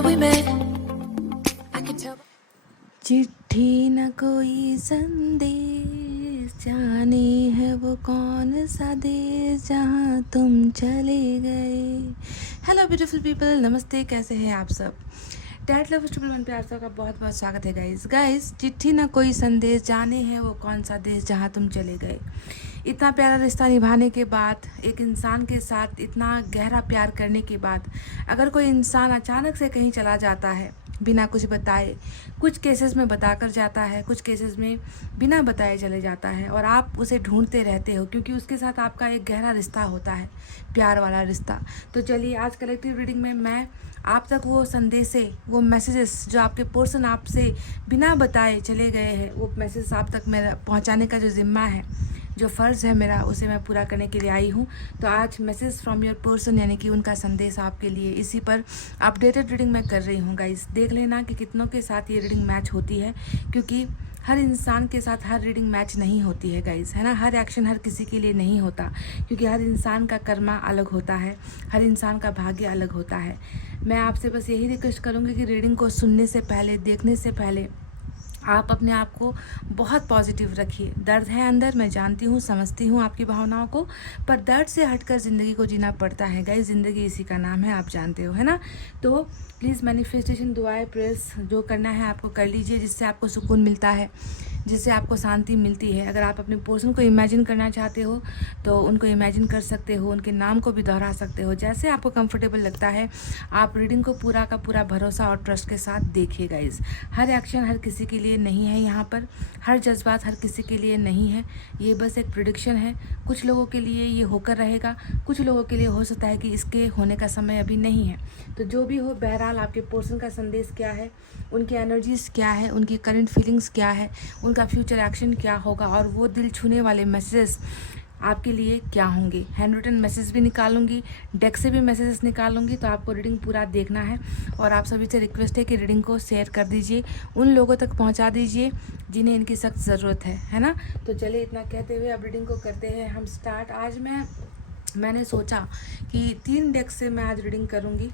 remember we met. I can tell. चिट्ठी न कोई संदेश, जाने है वो कौन सा देश जहाँ तुम चले गए। हेलो ब्यूटीफुल पीपल, नमस्ते, कैसे हैं आप सब। डैड लव ट्रिपल वन पे आप सबका बहुत बहुत स्वागत है गाइस। चिट्ठी न कोई संदेश, जाने है वो कौन सा देश जहाँ तुम चले गए। इतना प्यारा रिश्ता निभाने के बाद, एक इंसान के साथ इतना गहरा प्यार करने के बाद, अगर कोई इंसान अचानक से कहीं चला जाता है बिना कुछ बताए, कुछ केसेस में बताकर जाता है, कुछ केसेस में बिना बताए चले जाता है और आप उसे ढूंढते रहते हो क्योंकि उसके साथ आपका एक गहरा रिश्ता होता है, प्यार वाला रिश्ता। तो चलिए आज कलेक्टिव रीडिंग में मैं आप तक वो संदेशे, वो मैसेजेस जो आपके पर्सन आपसे बिना बताए चले गए हैं, वो मैसेज आप तक मेरा पहुंचाने का जो ज़िम्मा है, जो फ़र्ज़ है मेरा, उसे मैं पूरा करने के लिए आई हूँ। तो आज मैसेज फ्रॉम योर पर्सन यानी कि उनका संदेश आपके लिए, इसी पर अपडेटेड रीडिंग मैं कर रही हूँ गाइस। देख लेना कि कितनों के साथ ये रीडिंग मैच होती है, क्योंकि हर इंसान के साथ हर रीडिंग मैच नहीं होती है गाइस, है ना। हर एक्शन हर किसी के लिए नहीं होता, क्योंकि हर इंसान का कर्मा अलग होता है, हर इंसान का भाग्य अलग होता है। मैं आपसे बस यही रिक्वेस्ट करूँगी कि रीडिंग को सुनने से पहले, देखने से पहले आप अपने आप को बहुत पॉजिटिव रखिए। दर्द है अंदर, मैं जानती हूँ, समझती हूँ आपकी भावनाओं को, पर दर्द से हटकर ज़िंदगी को जीना पड़ता है गाइस। ज़िंदगी इसी का नाम है, आप जानते हो, है ना। तो प्लीज़ मैनिफेस्टेशन, दुआएं, प्रेयर्स जो करना है आपको कर लीजिए, जिससे आपको सुकून मिलता है, जिससे आपको शांति मिलती है। अगर आप अपने पर्सन को इमेजिन करना चाहते हो तो उनको इमेजिन कर सकते हो, उनके नाम को भी दोहरा सकते हो, जैसे आपको कंफर्टेबल लगता है। आप रीडिंग को पूरा का पूरा भरोसा और ट्रस्ट के साथ देखिए गाइज। हर एक्शन हर किसी के लिए नहीं है यहाँ पर, हर जज्बात हर किसी के लिए नहीं है। ये बस एक प्रिडिक्शन है। कुछ लोगों के लिए ये होकर रहेगा, कुछ लोगों के लिए हो सकता है कि इसके होने का समय अभी नहीं है। तो जो भी हो, बहरहाल आपके पर्सन का संदेश क्या है, उनकी एनर्जीज क्या है, उनकी करंट फीलिंग्स क्या है, उनका फ्यूचर एक्शन क्या होगा, और वो दिल छूने वाले मैसेजेस आपके लिए क्या होंगे। हैंड रिटन मैसेज भी निकालूंगी, डेक से भी मैसेजेस निकालूंगी। तो आपको रीडिंग पूरा देखना है और आप सभी से रिक्वेस्ट है कि रीडिंग को शेयर कर दीजिए, उन लोगों तक पहुंचा दीजिए जिन्हें इनकी सख्त ज़रूरत है ना। तो चलिए इतना कहते हुए अब रीडिंग को करते हैं हम स्टार्ट। आज मैंने सोचा कि 3 डेक से मैं आज रीडिंग करूँगी।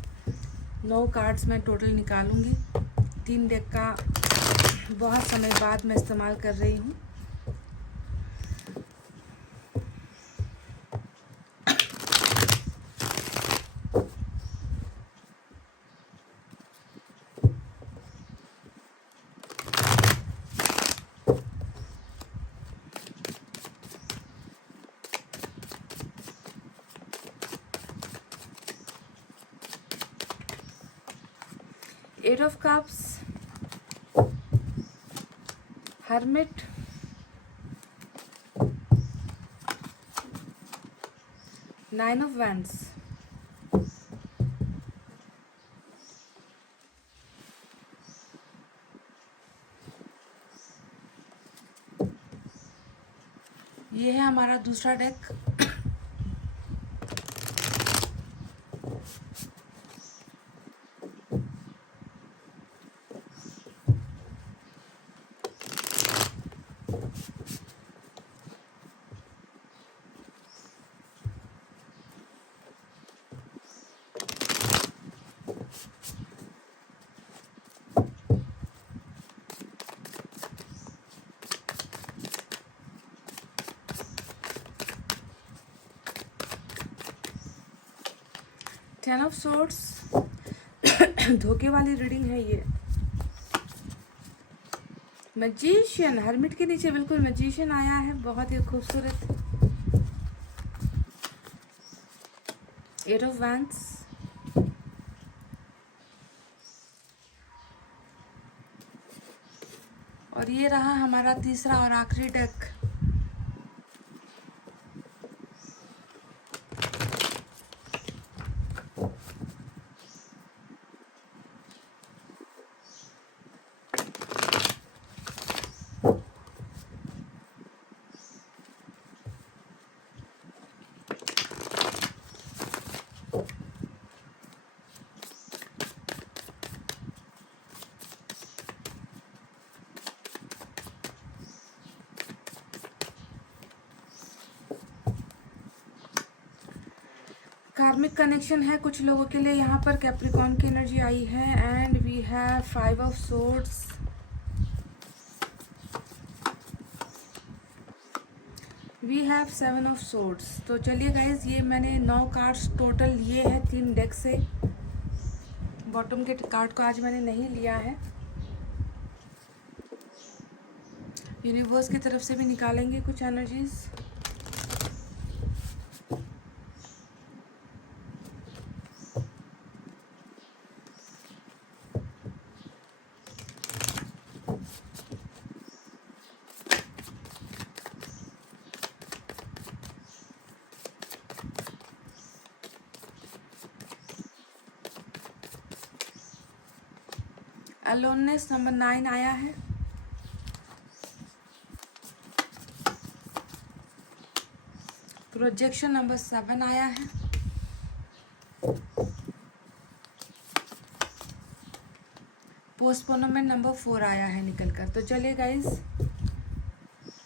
9 कार्ड्स मैं टोटल निकालूंगी। 3 डेक का बहुत समय बाद मैं इस्तेमाल कर रही हूँ। Eight of Cups, Hermit, Nine of Wands, ये है हमारा दूसरा डेक। टेन ऑफ सोर्ड्स, धोखे वाली रीडिंग है ये। मैजिशियन, हर्मिट के नीचे बिल्कुल मैजिशियन आया है, बहुत ही खूबसूरत। एट ऑफ वैंड्स, और ये रहा हमारा तीसरा और आखिरी डेक। कार्मिक कनेक्शन है कुछ लोगों के लिए। यहाँ पर कैप्रिकॉन की एनर्जी आई है and we have 5 of swords, we have 7 of swords. तो चलिए गाइज, ये मैंने 9 कार्ड्स टोटल लिए हैं 3 डेक से। बॉटम के कार्ड को आज मैंने नहीं लिया है, यूनिवर्स की तरफ से भी निकालेंगे कुछ एनर्जीज। अलोननेस नंबर 9 आया है, प्रोजेक्शन नंबर 7 आया है, पोस्टपोनमेंट नंबर 4 आया है निकल कर। तो चलिए गाइज,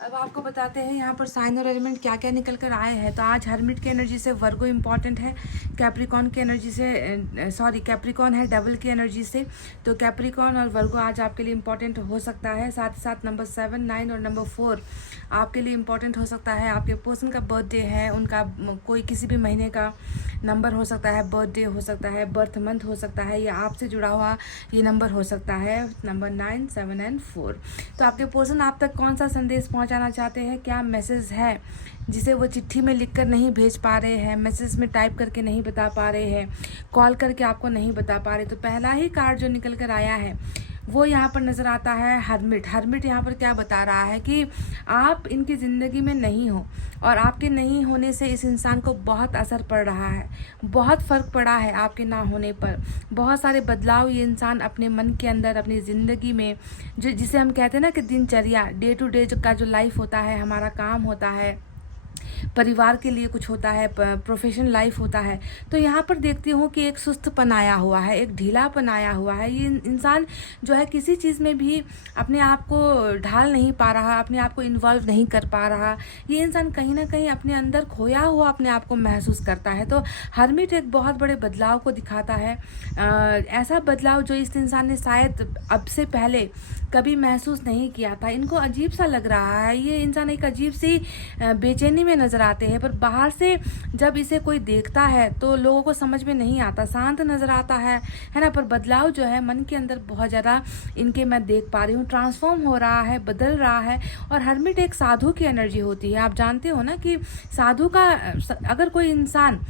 अब आपको बताते हैं यहाँ पर साइन और एलिमेंट क्या क्या निकल कर आए हैं। तो आज हर्मिट की एनर्जी से वर्गो इम्पॉर्टेंट है, कैप्रिकॉन की एनर्जी से कैप्रिकॉन है डबल की एनर्जी से। तो कैप्रिकॉन और वर्गो आज आपके लिए इम्पॉर्टेंट हो सकता है। साथ ही साथ नंबर 7, 9 और नंबर 4 आपके लिए इम्पॉर्टेंट हो सकता है। आपके पर्सन का बर्थडे है, उनका कोई किसी भी महीने का नंबर हो सकता है, बर्थडे हो सकता है, बर्थ मंथ हो सकता है, या आपसे जुड़ा हुआ ये नंबर हो सकता है, नंबर 9, 7 एंड 4। तो आपके पर्सन आप तक कौन सा संदेश पहुंचाना चाहते हैं, क्या मैसेज है जिसे वो चिट्ठी में लिखकर नहीं भेज पा रहे हैं, मैसेज में टाइप करके नहीं बता पा रहे हैं, कॉल करके आपको नहीं बता पा रहे। तो पहला ही कार्ड जो निकल कर आया है वो यहाँ पर नज़र आता है हर्मिट। हर्मिट यहाँ पर क्या बता रहा है कि आप इनकी ज़िंदगी में नहीं हो, और आपके नहीं होने से इस इंसान को बहुत असर पड़ रहा है, बहुत फ़र्क पड़ा है आपके ना होने पर। बहुत सारे बदलाव ये इंसान अपने मन के अंदर, अपनी ज़िंदगी में, जो जिसे हम कहते हैं ना कि दिनचर्या, डे टू डे का जो लाइफ होता है, हमारा काम होता है, परिवार के लिए कुछ होता है, प्रोफेशनल लाइफ होता है। तो यहाँ पर देखती हूँ कि एक सुस्तपन आया हुआ है, एक ढीलापन आया हुआ है। ये इंसान जो है किसी चीज़ में भी अपने आप को ढाल नहीं पा रहा, अपने आप को इन्वॉल्व नहीं कर पा रहा। ये इंसान कहीं ना कहीं अपने अंदर खोया हुआ अपने आप को महसूस करता है। तो हर्मिट एक बहुत बड़े बदलाव को दिखाता है, ऐसा बदलाव जो इस इंसान ने शायद अब से पहले कभी महसूस नहीं किया था। इनको अजीब सा लग रहा है, ये इंसान एक अजीब सी बेचैनी में नज़र आते हैं, पर बाहर से जब इसे कोई देखता है तो लोगों को समझ में नहीं आता, शांत नज़र आता है ना। पर बदलाव जो है मन के अंदर बहुत ज़्यादा इनके मैं देख पा रही हूँ, ट्रांसफॉर्म हो रहा है, बदल रहा है। और हर्मिट एक साधु की एनर्जी होती है। आप जानते हो ना कि साधु का, अगर कोई इंसान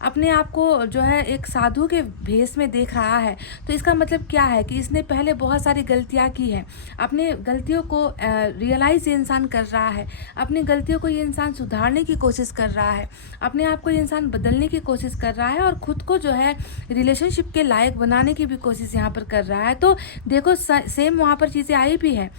अपने आप को जो है एक साधु के भेष में देख रहा है तो इसका मतलब क्या है कि इसने पहले बहुत सारी गलतियां की हैं। अपने गलतियों को रियलाइज़ ये इंसान कर रहा है, अपनी गलतियों को ये इंसान सुधारने की कोशिश कर रहा है, अपने आप को ये इंसान बदलने की कोशिश कर रहा है, और खुद को जो है रिलेशनशिप के लायक बनाने की भी कोशिश यहाँ पर कर रहा है। तो देखो सेम वहाँ पर चीज़ें आई भी हैं।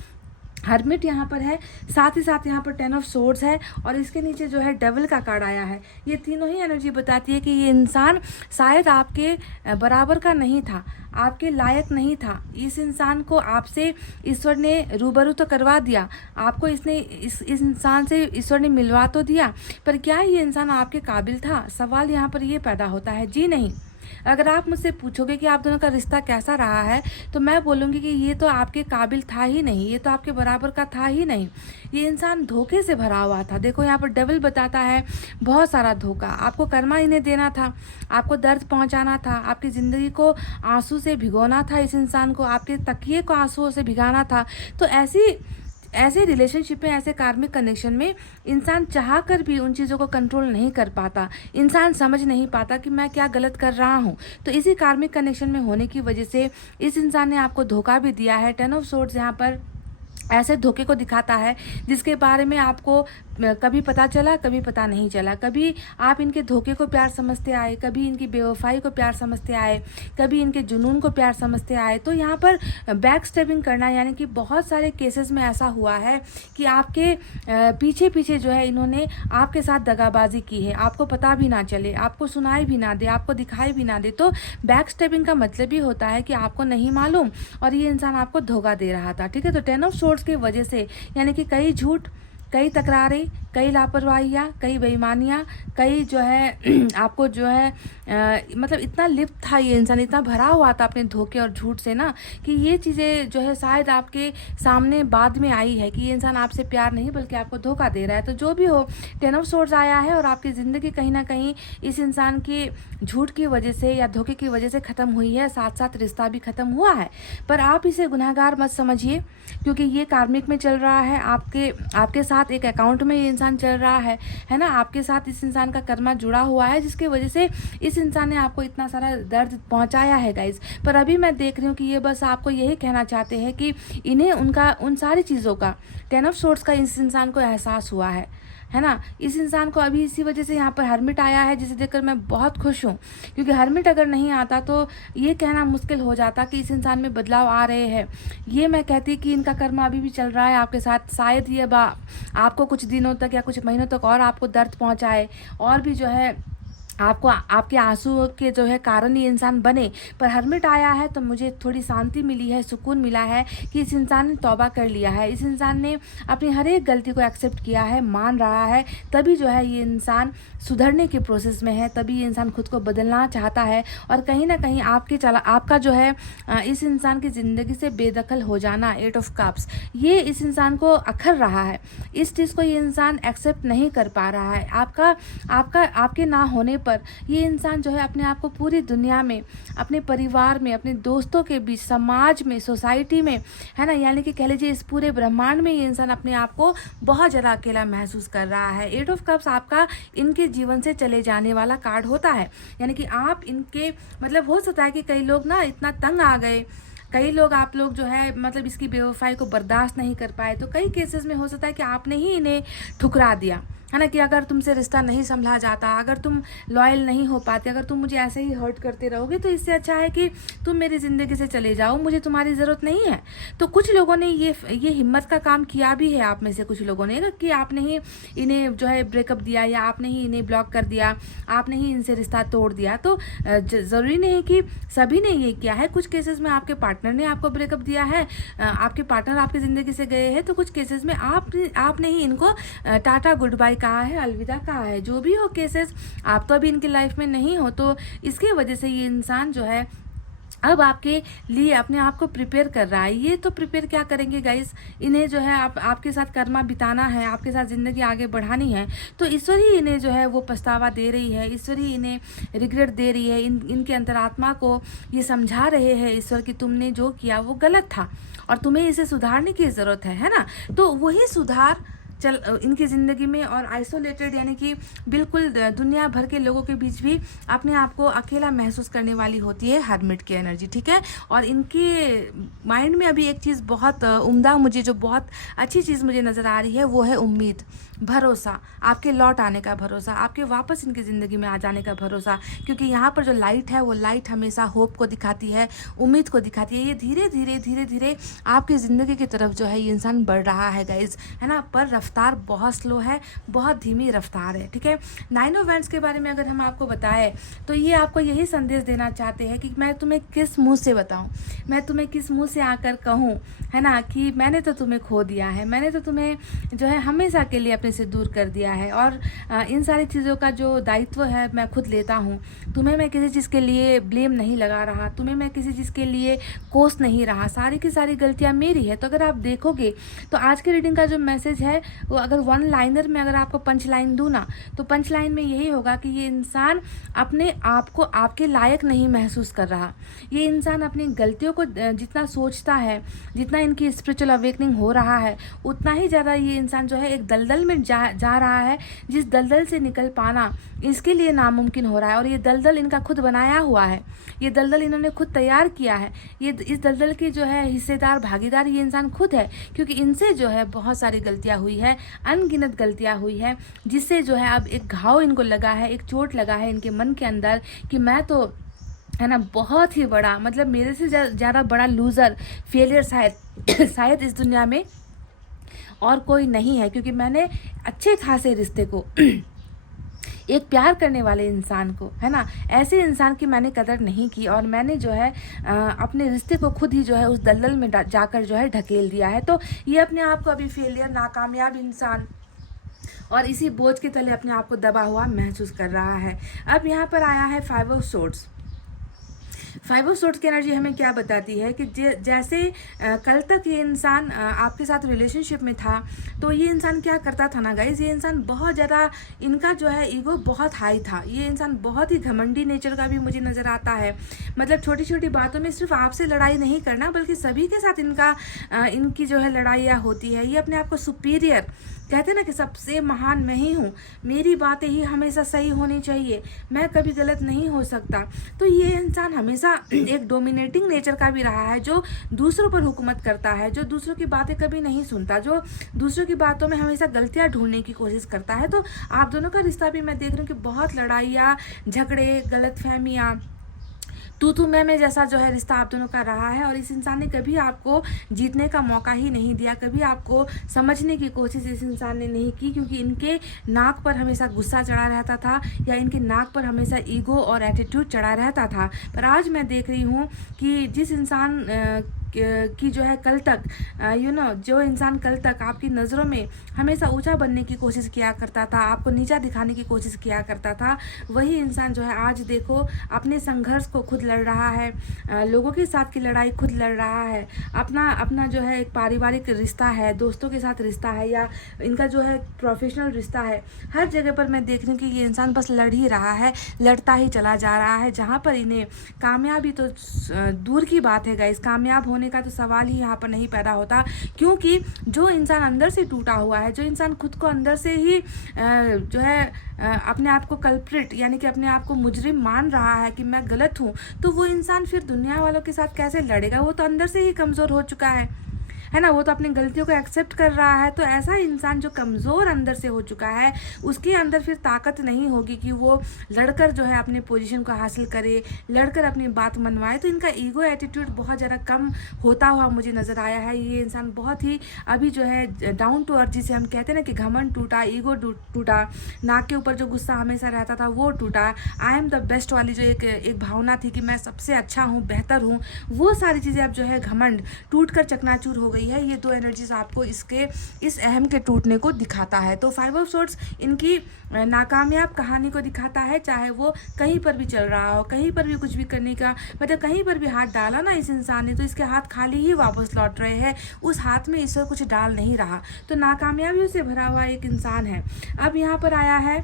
हर्मिट यहाँ पर है, साथ ही साथ यहाँ पर 10 ऑफ सोर्ड्स है, और इसके नीचे जो है डेविल का कार्ड आया है। ये तीनों ही एनर्जी बताती है कि ये इंसान शायद आपके बराबर का नहीं था, आपके लायक नहीं था। इस इंसान को आपसे ईश्वर ने रूबरू तो करवा दिया, आपको इस इंसान से ईश्वर ने मिलवा तो दिया, पर क्या ये इंसान आपके काबिल था? सवाल यहाँ पर ये पैदा होता है। जी नहीं। अगर आप मुझसे पूछोगे कि आप दोनों का रिश्ता कैसा रहा है, तो मैं बोलूँगी कि ये तो आपके काबिल था ही नहीं, ये तो आपके बराबर का था ही नहीं। ये इंसान धोखे से भरा हुआ था। देखो यहाँ पर डेविल बताता है बहुत सारा धोखा, आपको कर्मा इन्हें देना था, आपको दर्द पहुँचाना था, आपकी ज़िंदगी को आंसू से भिगोना था, इस इंसान को आपके तकिए को आंसुओं से भिगाना था। तो ऐसे रिलेशनशिप में, ऐसे कार्मिक कनेक्शन में इंसान चाह कर भी उन चीज़ों को कंट्रोल नहीं कर पाता, इंसान समझ नहीं पाता कि मैं क्या गलत कर रहा हूँ। तो इसी कार्मिक कनेक्शन में होने की वजह से इस इंसान ने आपको धोखा भी दिया है। 10 ऑफ सोर्ड्स यहाँ पर ऐसे धोखे को दिखाता है जिसके बारे में आपको कभी पता चला, कभी पता नहीं चला। कभी आप इनके धोखे को प्यार समझते आए, कभी इनकी बेवफाई को प्यार समझते आए, कभी इनके जुनून को प्यार समझते आए। तो यहाँ पर बैक स्टेपिंग करना, यानी कि बहुत सारे केसेस में ऐसा हुआ है कि आपके पीछे पीछे जो है इन्होंने आपके साथ दगाबाजी की है, आपको पता भी ना चले, आपको सुनाई भी ना दे, आपको दिखाई भी ना दे। तो बैक स्टेपिंग का मतलब ही होता है कि आपको नहीं मालूम और ये इंसान आपको धोखा दे रहा था। ठीक है, तो 10 ऑफ सोर्ड्स की वजह से, यानी कि कई झूठ, कई तकरारें, कई लापरवाहियाँ, कई बेईमानियाँ, कई जो है आपको जो है मतलब इतना लिप्त था ये इंसान, इतना भरा हुआ था अपने धोखे और झूठ से ना, कि ये चीज़ें जो है शायद आपके सामने बाद में आई है कि ये इंसान आपसे प्यार नहीं बल्कि आपको धोखा दे रहा है। तो जो भी हो, 10 ऑफ सोर्ड्स आया है और आपकी ज़िंदगी कहीं ना कहीं इस इंसान की झूठ की वजह से या धोखे की वजह से ख़त्म हुई है, साथ साथ रिश्ता भी ख़त्म हुआ है। पर आप इसे गुनहगार मत समझिए, क्योंकि ये कार्मिक में चल रहा है, आपके साथ एक अकाउंट में ये इंसान चल रहा है ना, आपके साथ इस इंसान का कर्मा जुड़ा हुआ है, जिसके वजह से इस इंसान ने आपको इतना सारा दर्द पहुंचाया है गाइज। पर अभी मैं देख रही हूँ कि ये बस आपको यही कहना चाहते हैं कि इन्हें उन सारी चीज़ों का, 10 ऑफ सोर्ड्स का इस इंसान को एहसास हुआ है ना। इस इंसान को अभी इसी वजह से यहाँ पर हर्मिट आया है, जिसे देखकर मैं बहुत खुश हूँ, क्योंकि हर्मिट अगर नहीं आता तो ये कहना मुश्किल हो जाता कि इस इंसान में बदलाव आ रहे हैं। ये मैं कहती कि इनका कर्म अभी भी चल रहा है आपके साथ, शायद ये आपको कुछ दिनों तक या कुछ महीनों तक और आपको दर्द पहुँचाए, और भी जो है आपको आपके आंसू के जो है कारण ये इंसान बने। पर हर्मिट आया है तो मुझे थोड़ी शांति मिली है, सुकून मिला है कि इस इंसान ने तौबा कर लिया है, इस इंसान ने अपनी हर एक गलती को एक्सेप्ट किया है, मान रहा है, तभी जो है ये इंसान सुधरने के प्रोसेस में है, तभी ये इंसान खुद को बदलना चाहता है। और कहीं ना कहीं आपका जो है इस इंसान की ज़िंदगी से बेदखल हो जाना, 8 ऑफ कप्स, ये इस इंसान को अखर रहा है, इस चीज़ को ये इंसान एक्सेप्ट नहीं कर पा रहा है। आपके ना होने पर ये इंसान जो है अपने आप को पूरी दुनिया में, अपने परिवार में, अपने दोस्तों के बीच, समाज में, सोसाइटी में, है ना, यानी कि कह लीजिए इस पूरे ब्रह्मांड में ये इंसान अपने आप को बहुत ज़्यादा अकेला महसूस कर रहा है। 8 ऑफ कप्स आपका इनके जीवन से चले जाने वाला कार्ड होता है, यानी कि आप इनके मतलब हो सकता है कि कई लोग ना इतना तंग आ गए, कई लोग आप लोग जो है मतलब इसकी बेवफाई को बर्दाश्त नहीं कर पाए, तो कई केसेस में हो सकता है कि आपने ही इन्हें ठुकरा दिया, है ना, कि अगर तुमसे रिश्ता नहीं संभला जाता, अगर तुम लॉयल नहीं हो पाते, अगर तुम मुझे ऐसे ही हर्ट करते रहोगे तो इससे अच्छा है कि तुम मेरी ज़िंदगी से चले जाओ, मुझे तुम्हारी ज़रूरत नहीं है। तो कुछ लोगों ने ये हिम्मत का काम किया भी है, आप में से कुछ लोगों ने, कि आपने ही इन्हें जो है ब्रेकअप दिया, या आपने ही इन्हें ब्लॉक कर दिया, आपने ही इनसे रिश्ता तोड़ दिया। तो ज़रूरी नहीं कि सभी ने ये किया है, कुछ केसेस में आपके पार्टनर ने आपको ब्रेकअप दिया है, आपके पार्टनर आपकी ज़िंदगी से गए हैं, तो कुछ केसेस में आपने ही इनको टाटा गुड बाय कहा है, अलविदा कहा है। जो भी हो केसेस, आप तो अभी इनकी लाइफ में नहीं हो, तो इसकी वजह से ये इंसान जो है अब आपके लिए अपने आप को प्रिपेयर कर रहा है। ये तो प्रिपेयर क्या करेंगे गाइस, इन्हें जो है आपके साथ कर्मा बिताना है, आपके साथ ज़िंदगी आगे बढ़ानी है, तो ईश्वर ही इन्हें जो है वो पछतावा दे रही है, ईश्वर ही इन्हें रिग्रेट दे रही है, इनके अंतरात्मा को ये समझा रहे हैं ईश्वर कि तुमने जो किया वो गलत था और तुम्हें इसे सुधारने की ज़रूरत है ना। तो वही सुधार इनकी ज़िंदगी में, और आइसोलेटेड यानी कि बिल्कुल दुनिया भर के लोगों के बीच भी अपने आप को अकेला महसूस करने वाली होती है हर्मिट की एनर्जी, ठीक है। और इनके माइंड में अभी एक चीज़ बहुत उम्दा, मुझे जो बहुत अच्छी चीज़ मुझे नज़र आ रही है वो है उम्मीद, भरोसा, आपके लौट आने का भरोसा, आपके वापस इनकी ज़िंदगी में आ जाने का भरोसा, क्योंकि यहाँ पर जो लाइट है वो लाइट हमेशा होप को दिखाती है, उम्मीद को दिखाती है। ये धीरे धीरे आपकी ज़िंदगी की तरफ जो है ये इंसान बढ़ रहा है गाइज, है ना। पर रफ्तार बहुत स्लो है, बहुत धीमी रफ्तार है, ठीक है। 9 ऑफ वैंड्स के बारे में अगर हम आपको बताएं तो ये आपको यही संदेश देना चाहते हैं कि मैं तुम्हें किस मुंह से बताऊं, मैं तुम्हें किस मुंह से आकर कहूं, है ना, कि मैंने तो तुम्हें खो दिया है, मैंने तो तुम्हें जो है हमेशा के लिए अपने से दूर कर दिया है, और इन सारी चीज़ों का जो दायित्व है मैं खुद लेता हूँ। तुम्हें मैं किसी चीज़ के लिए ब्लेम नहीं लगा रहा, तुम्हें मैं किसी चीज़ के लिए कोस नहीं रहा, सारी की सारी गलतियाँ मेरी है। तो अगर आप देखोगे तो आज की रीडिंग का जो मैसेज है वो अगर वन लाइनर में अगर आपको पंच लाइन दूँ ना, तो पंच लाइन में यही होगा कि ये इंसान अपने आप को आपके लायक नहीं महसूस कर रहा। ये इंसान अपनी गलतियों को जितना सोचता है, जितना इनकी स्पिरिचुअल अवेकनिंग हो रहा है, उतना ही ज़्यादा ये इंसान जो है एक दलदल में जा रहा है, जिस दलदल से निकल पाना इसके लिए नामुमकिन हो रहा है। और ये दलदल इनका खुद बनाया हुआ है, ये दलदल इन्होंने खुद तैयार किया है, ये इस दलदल की जो है हिस्सेदार, भागीदार ये इंसान खुद है, क्योंकि इनसे जो है बहुत सारी गलतियाँ हुई है, अनगिनत गलतियाँ हुई है, जिससे जो है अब एक घाव इनको लगा है, एक चोट लगा है इनके मन के अंदर कि मैं तो, है ना, बहुत ही बड़ा, मतलब मेरे से ज़्यादा बड़ा लूज़र, फेलियर शायद इस दुनिया में और कोई नहीं है, क्योंकि मैंने अच्छे खासे रिश्ते को एक प्यार करने वाले इंसान को, है ना, ऐसे इंसान की मैंने कदर नहीं की, और मैंने जो है अपने रिश्ते को खुद ही जो है उस दलदल में जाकर जो है ढकेल दिया है। तो ये अपने आप को अभी फेलियर, नाकामयाब इंसान और इसी बोझ के तले अपने आप को दबा हुआ महसूस कर रहा है। अब यहाँ पर आया है 5 ऑफ सोर्ड्स। 5 ऑफ सोर्ड्स की एनर्जी हमें क्या बताती है कि जैसे कल तक ये इंसान आपके साथ रिलेशनशिप में था, तो ये इंसान क्या करता था ना गाइज, ये इंसान बहुत ज़्यादा, इनका जो है ईगो बहुत हाई था। ये इंसान बहुत ही घमंडी नेचर का भी मुझे नज़र आता है। मतलब छोटी छोटी बातों में सिर्फ आपसे लड़ाई नहीं करना, बल्कि सभी के साथ इनकी जो है लड़ाइयाँ होती है। ये अपने आप को सुपीरियर कहते हैं ना कि सबसे महान मैं ही हूँ, मेरी बातें ही हमेशा सही होनी चाहिए, मैं कभी गलत नहीं हो सकता। तो ये इंसान हमेशा एक डोमिनेटिंग नेचर का भी रहा है, जो दूसरों पर हुकूमत करता है, जो दूसरों की बातें कभी नहीं सुनता, जो दूसरों की बातों में हमेशा गलतियाँ ढूंढने की कोशिश करता है। तो आप दोनों का रिश्ता भी मैं देख रही हूँ कि बहुत लड़ाइयाँ, झगड़े, गलतफहमियाँ, तू मैं जैसा जो है रिश्ता आप दोनों का रहा है। और इस इंसान ने कभी आपको जीतने का मौका ही नहीं दिया, कभी आपको समझने की कोशिश इस इंसान ने नहीं की, क्योंकि इनके नाक पर हमेशा गुस्सा चढ़ा रहता था, या इनके नाक पर हमेशा ईगो और एटीट्यूड चढ़ा रहता था। पर आज मैं देख रही हूँ कि जिस इंसान की जो है कल तक जो इंसान कल तक आपकी नज़रों में हमेशा ऊंचा बनने की कोशिश किया करता था, आपको नीचा दिखाने की कोशिश किया करता था, वही इंसान जो है आज देखो अपने संघर्ष को खुद लड़ रहा है, लोगों के साथ की लड़ाई खुद लड़ रहा है। अपना जो है एक पारिवारिक रिश्ता है, दोस्तों के साथ रिश्ता है, या इनका जो है प्रोफेशनल रिश्ता है, हर जगह पर मैं देख रही हूँ कि ये इंसान बस लड़ ही रहा है, लड़ता ही चला जा रहा है। जहाँ पर इन्हें कामयाबी तो दूर की बात है गाइस, कामयाब होने का तो सवाल ही यहाँ पर नहीं पैदा होता, क्योंकि जो इंसान अंदर से टूटा हुआ है, जो इंसान खुद को अंदर से ही जो है अपने आप को कल्प्रिट यानी कि अपने आप को मुजरिम मान रहा है कि मैं गलत हूँ, तो वो इंसान फिर दुनिया वालों के साथ कैसे लड़ेगा? वो तो अंदर से ही कमज़ोर हो चुका है ना, वो तो अपनी गलतियों को एक्सेप्ट कर रहा है। तो ऐसा इंसान जो कमज़ोर अंदर से हो चुका है, उसके अंदर फिर ताकत नहीं होगी कि वो लड़कर जो है अपने पोजीशन को हासिल करे, लड़कर अपनी बात मनवाए। तो इनका ईगो एटीट्यूड बहुत ज़्यादा कम होता हुआ मुझे नज़र आया है। ये इंसान बहुत ही अभी जो है डाउन टू अर्थ, जिसे हम कहते हैं ना कि घमंड टूटा, ईगो टूटा, नाक के ऊपर जो गुस्सा हमेशा रहता था वो टूटा, आई एम द बेस्ट वाली जो एक भावना थी कि मैं सबसे अच्छा हूँ, बेहतर हूँ, वो सारी चीज़ें अब जो है घमंड टूट कर चकनाचूर हो गई है। ये दो एनर्जीज आपको इस अहम के टूटने को दिखाता है। तो 5 ऑफ सोर्ड्स इनकी नाकामयाब कहानी को दिखाता है, चाहे वो कहीं पर भी चल रहा हो, कहीं पर भी कुछ भी करने का मतलब कहीं पर भी हाथ डाला ना इस इंसान ने, तो इसके हाथ खाली ही वापस लौट रहे हैं, उस हाथ में ईश्वर कुछ डाल नहीं रहा। तो नाकामयाबियों से भरा हुआ एक इंसान है। अब यहाँ पर आया है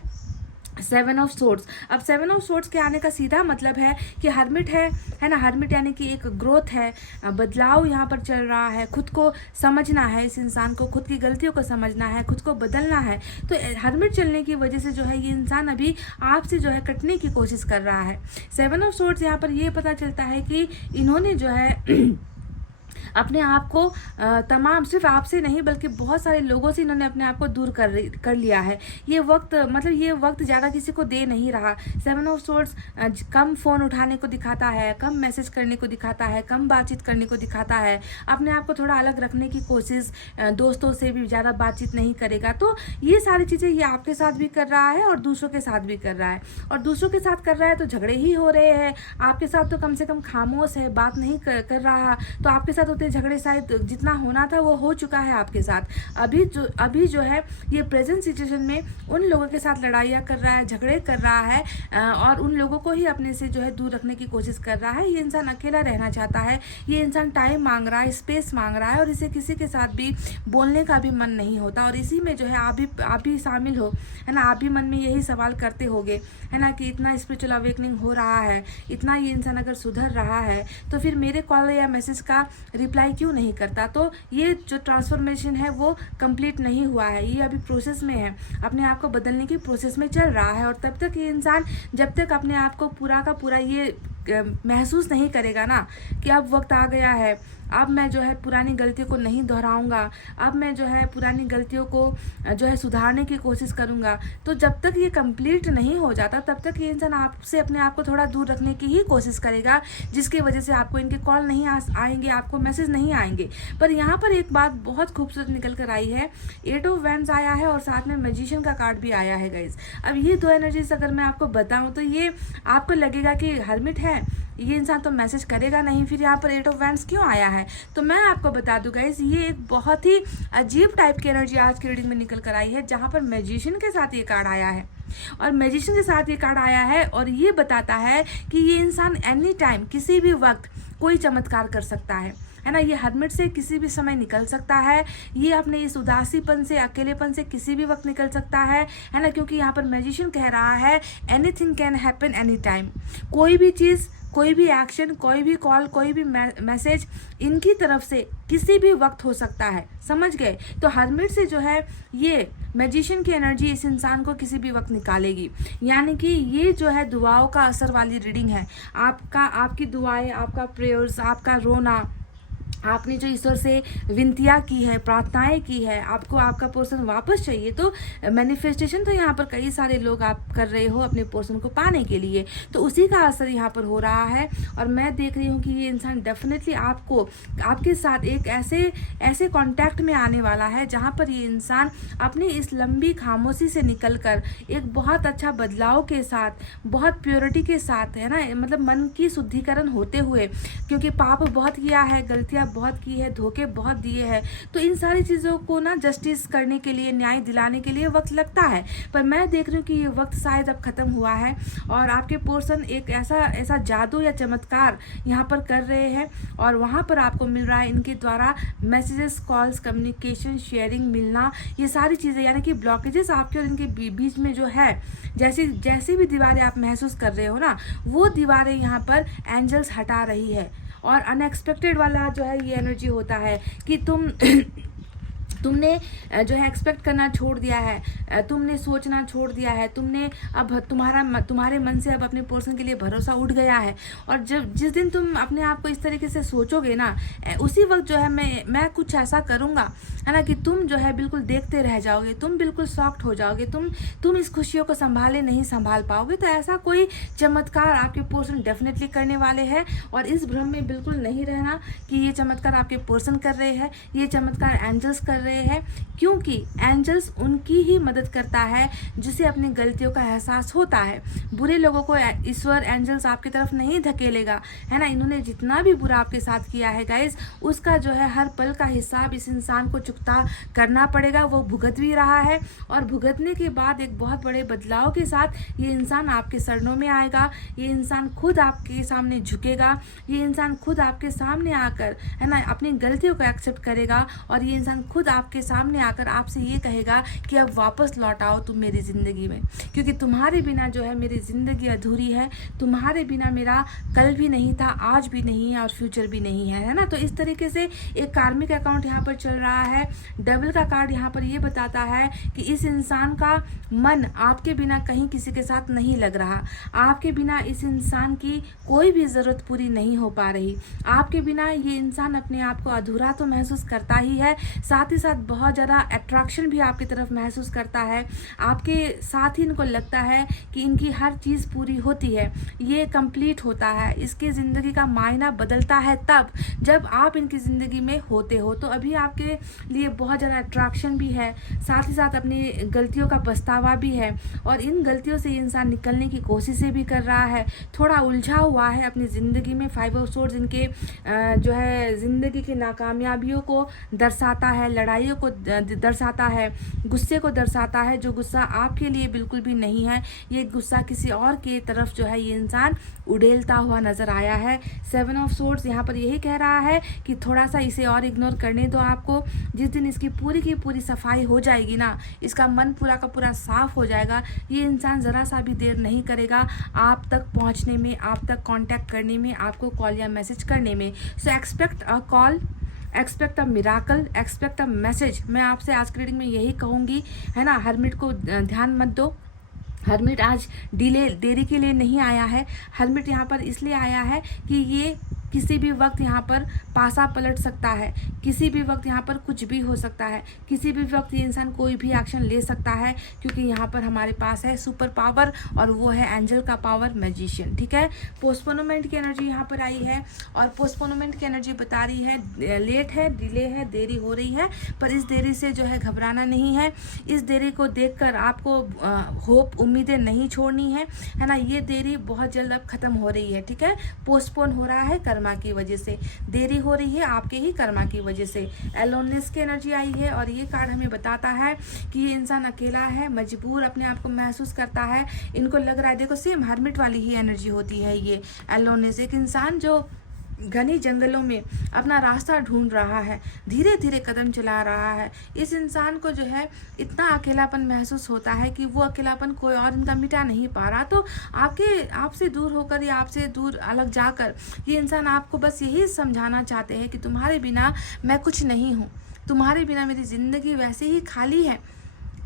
7 ऑफ सोर्ड्स। अब 7 ऑफ सोर्ड्स के आने का सीधा मतलब है कि हर्मिट है ना, हर्मिट यानी कि एक ग्रोथ है, बदलाव यहाँ पर चल रहा है, खुद को समझना है इस इंसान को, खुद की गलतियों को समझना है, खुद को बदलना है। तो हर्मिट चलने की वजह से जो है ये इंसान अभी आपसे जो है कटने की कोशिश कर रहा है। 7 ऑफ सोर्ड्स यहाँ पर ये पता चलता है कि इन्होंने जो है अपने आप को तमाम सिर्फ आपसे नहीं बल्कि बहुत सारे लोगों से इन्होंने अपने आप को दूर कर लिया है। ये वक्त ज़्यादा किसी को दे नहीं रहा। 7 ऑफ सोर्ड्स कम फ़ोन उठाने को दिखाता है, कम मैसेज करने को दिखाता है, कम बातचीत करने को दिखाता है, अपने आप को थोड़ा अलग रखने की कोशिश, दोस्तों से भी ज़्यादा बातचीत नहीं करेगा। तो ये सारी चीज़ें ये आपके साथ भी कर रहा है और दूसरों के साथ भी कर रहा है, और दूसरों के साथ कर रहा है तो झगड़े ही हो रहे हैं। आपके साथ तो कम से कम खामोश है, बात नहीं कर रहा, तो आपके साथ होते झगड़े शायद जितना होना था वो हो चुका है आपके साथ। अभी जो है ये प्रेजेंट सिचुएशन में उन लोगों के साथ लड़ाइयाँ कर रहा है, झगड़े कर रहा है, और उन लोगों को ही अपने से जो है दूर रखने की कोशिश कर रहा है। ये इंसान अकेला रहना चाहता है, ये इंसान टाइम मांग रहा है, स्पेस मांग रहा है, और इसे किसी के साथ भी बोलने का भी मन नहीं होता। और इसी में जो है आप भी शामिल हो, है ना, आप भी मन में यही सवाल करते होगे, है ना, कि इतना स्पिरिचुअल अवेकनिंग हो रहा है, इतना ये इंसान अगर सुधर रहा है तो फिर मेरे कॉल या मैसेज का रिप्लाई क्यों नहीं करता? तो ये जो ट्रांसफॉर्मेशन है वो कंप्लीट नहीं हुआ है, ये अभी प्रोसेस में है, अपने आप को बदलने की प्रोसेस में चल रहा है। और तब तक ये इंसान जब तक अपने आप को पूरा का पूरा ये महसूस नहीं करेगा ना कि अब वक्त आ गया है, अब मैं जो है पुरानी गलतियों को नहीं दोहराऊंगा, अब मैं जो है पुरानी गलतियों को जो है सुधारने की कोशिश करूंगा, तो जब तक ये कंप्लीट नहीं हो जाता तब तक ये इंसान आपसे अपने आप को थोड़ा दूर रखने की ही कोशिश करेगा, जिसकी वजह से आपको इनके कॉल नहीं आएंगे, आपको मैसेज नहीं आएंगे। पर यहाँ पर एक बात बहुत खूबसूरत निकल कर आई है, 8 ऑफ वैंड्स आया है और साथ में मैजिशियन का कार्ड भी आया है गाइज। अब ये दो एनर्जीज अगर मैं आपको बताऊँ तो ये आपको लगेगा कि हर्मिट है, ये इंसान तो मैसेज करेगा नहीं, फिर यहाँ पर 8 ऑफ वैंड्स क्यों आया है? तो मैं आपको बता दूं गाइस, ये एक बहुत ही अजीब टाइप की एनर्जी आज की रीडिंग में निकल कर आई है, जहाँ पर मैजिशियन के साथ ये कार्ड आया है। और मैजिशियन के साथ ये कार्ड आया है और ये बताता है कि ये इंसान एनी टाइम, किसी भी वक्त कोई चमत्कार कर सकता है ना। ये हर्मिट से किसी भी समय निकल सकता है, ये अपने इस उदासीपन से, अकेलेपन से किसी भी वक्त निकल सकता है ना, क्योंकि यहाँ पर मैजिशियन कह रहा है anything can happen any time. कोई भी चीज़, कोई भी एक्शन, कोई भी कॉल, कोई भी मैसेज इनकी तरफ से किसी भी वक्त हो सकता है, समझ गए? तो हर्मिट से जो है ये मैजिशियन की एनर्जी इस इंसान को किसी भी वक्त निकालेगी, यानी कि ये जो है दुआओं का असर वाली रीडिंग है। आपकी दुआएं, आपका प्रेयर्स, आपका रोना, आपने जो ईश्वर से विनतियाँ की है, प्रार्थनाएं की है, आपको आपका पोर्शन वापस चाहिए, तो मैनिफेस्टेशन तो यहाँ पर कई सारे लोग आप कर रहे हो अपने पोर्शन को पाने के लिए, तो उसी का असर यहाँ पर हो रहा है। और मैं देख रही हूँ कि ये इंसान डेफिनेटली आपके साथ एक ऐसे कॉन्टैक्ट में आने वाला है जहाँ पर ये इंसान अपनी इस लंबी खामोशी से निकल कर एक बहुत अच्छा बदलाव के साथ, बहुत प्योरिटी के साथ, है ना, मतलब मन की शुद्धिकरण होते हुए, क्योंकि पाप बहुत किया है, गलतियाँ बहुत की है, धोखे बहुत दिए हैं, तो इन सारी चीज़ों को ना जस्टिस करने के लिए, न्याय दिलाने के लिए वक्त लगता है। पर मैं देख रही हूँ कि ये वक्त शायद अब ख़त्म हुआ है और आपके पोर्शन एक ऐसा जादू या चमत्कार यहाँ पर कर रहे हैं और वहाँ पर आपको मिल रहा है इनके द्वारा मैसेजेस, कॉल्स, कम्युनिकेशन, शेयरिंग, मिलना, ये सारी चीज़ें, यानी कि ब्लॉकेजेस आपके और इनके बीच में जो है, जैसी भी दीवारें आप महसूस कर रहे हो ना, वो दीवारें यहाँ पर एंजल्स हटा रही है। और अनएक्सपेक्टेड वाला जो है ये एनर्जी होता है कि तुमने जो है एक्सपेक्ट करना छोड़ दिया है, तुमने सोचना छोड़ दिया है, तुमने अब तुम्हारे मन से अब अपने पोर्शन के लिए भरोसा उठ गया है। और जिस दिन तुम अपने आप को इस तरीके से सोचोगे ना, उसी वक्त जो है मैं कुछ ऐसा करूँगा, है ना, कि तुम जो है बिल्कुल देखते रह जाओगे, तुम बिल्कुल शॉक्ड हो जाओगे, तुम इस खुशियों को नहीं संभाल पाओगे। तो ऐसा कोई चमत्कार आपके पोर्शन डेफिनेटली करने वाले हैं और इस भ्रम में बिल्कुल नहीं रहना कि ये चमत्कार आपके पोर्शन कर रहे हैं, ये चमत्कार एंजल्स कर रहे हैं, क्योंकि एंजल्स उनकी ही मदद करता है जिसे अपनी गलतियों का एहसास होता है। बुरे लोगों को ईश्वर, एंजल्स आपकी तरफ नहीं धकेलेगा, है ना। इन्होंने जितना भी बुरा आपके साथ किया है गाइस, उसका जो है हर पल का हिसाब इस इंसान को चुकता करना पड़ेगा। वो भुगत भी रहा है और भुगतने के बाद एक बहुत बड़े बदलाव के साथ ये इंसान आपके शरणों में आएगा, ये इंसान खुद आपके सामने झुकेगा, ये इंसान खुद आपके सामने आकर, है ना, अपनी गलतियों को एक्सेप्ट करेगा और ये इंसान खुद आपके सामने आकर आपसे ये कहेगा कि अब वापस लौट आओ तुम मेरी ज़िंदगी में, क्योंकि तुम्हारे बिना जो है मेरी ज़िंदगी अधूरी है, तुम्हारे बिना मेरा कल भी नहीं था, आज भी नहीं है और फ्यूचर भी नहीं है, है ना। तो इस तरीके से एक कार्मिक अकाउंट यहाँ पर चल रहा है। डबल का कार्ड यहाँ पर ये बताता है कि इस इंसान का मन आपके बिना कहीं किसी के साथ नहीं लग रहा, आपके बिना इस इंसान की कोई भी ज़रूरत पूरी नहीं हो पा रही, आपके बिना ये इंसान अपने आप को अधूरा तो महसूस करता ही है, साथ ही साथ बहुत ज़्यादा अट्रैक्शन भी आपकी तरफ महसूस करता है। आपके साथ ही इनको लगता है कि इनकी हर चीज़ पूरी होती है, ये कंप्लीट होता है, इसकी ज़िंदगी का मायना बदलता है तब जब आप इनकी ज़िंदगी में होते हो। तो अभी आपके लिए बहुत ज़्यादा अट्रैक्शन भी है, साथ ही साथ अपनी गलतियों का पछतावा भी है और इन गलतियों से इंसान निकलने की कोशिशें भी कर रहा है, थोड़ा उलझा हुआ है अपनी ज़िंदगी में। 5 ऑफ सोर्ड्स इनके जो है ज़िंदगी की नाकामयाबियों को दर्शाता है, लड़ाइयों को दर्शाता है, गुस्से को दर्शाता है, जो गुस्सा आपके लिए बिल्कुल भी नहीं है, ये गुस्सा किसी और के तरफ जो है ये इंसान उड़ेलता हुआ नज़र आया है। 7 ऑफ सोर्ड्स यहाँ पर यही कह रहा है कि थोड़ा सा इसे और इग्नोर करने दो आपको, जिस दिन इसकी पूरी की पूरी सफाई हो जाएगी ना, इसका मन पूरा का पूरा साफ हो जाएगा, ये इंसान ज़रा सा भी देर नहीं करेगा आप तक पहुँचने में, आप तक कॉन्टैक्ट करने में, आपको कॉल या मैसेज करने में। So expect a call, expect a miracle, expect a message. मैं आपसे आज की रीडिंग में यही कहूँगी, है ना। हर्मिट को ध्यान मत दो, हर्मिट आज देरी के लिए नहीं आया है, हर्मिट यहाँ पर इसलिए आया है कि ये किसी भी वक्त यहाँ पर पासा पलट सकता है, किसी भी वक्त यहाँ पर कुछ भी हो सकता है, किसी भी वक्त ये इंसान कोई भी एक्शन ले सकता है, क्योंकि यहाँ पर हमारे पास है सुपर पावर और वो है एंजल का पावर, मैजिशियन। ठीक है, पोस्टपोनमेंट की एनर्जी यहाँ पर आई है और पोस्टपोनमेंट की एनर्जी बता रही है लेट है, डिले है, देरी हो रही है, पर इस देरी से जो है घबराना नहीं है। इस देरी को देखकर आपको होप, उम्मीदें नहीं छोड़नी है ना। ये देरी बहुत जल्द अब खत्म हो रही है। ठीक है, पोस्टपोन हो रहा है कर्मा की वजह से, देरी हो रही है आपके ही कर्मा की वजह से। एलोननेस की एनर्जी आई है और ये कार्ड हमें बताता है कि ये इंसान अकेला है, मजबूर अपने आप को महसूस करता है। इनको लग रहा है, देखो सेम हर्मिट वाली ही एनर्जी होती है ये एलोननेस। एक इंसान जो घनी जंगलों में अपना रास्ता ढूंढ रहा है, धीरे धीरे कदम चला रहा है, इस इंसान को जो है इतना अकेलापन महसूस होता है कि वो अकेलापन कोई और इनका मिटा नहीं पा रहा। तो आपसे दूर होकर या आपसे दूर अलग जाकर ये इंसान आपको बस यही समझाना चाहते हैं कि तुम्हारे बिना मैं कुछ नहीं हूँ, तुम्हारे बिना मेरी ज़िंदगी वैसे ही खाली है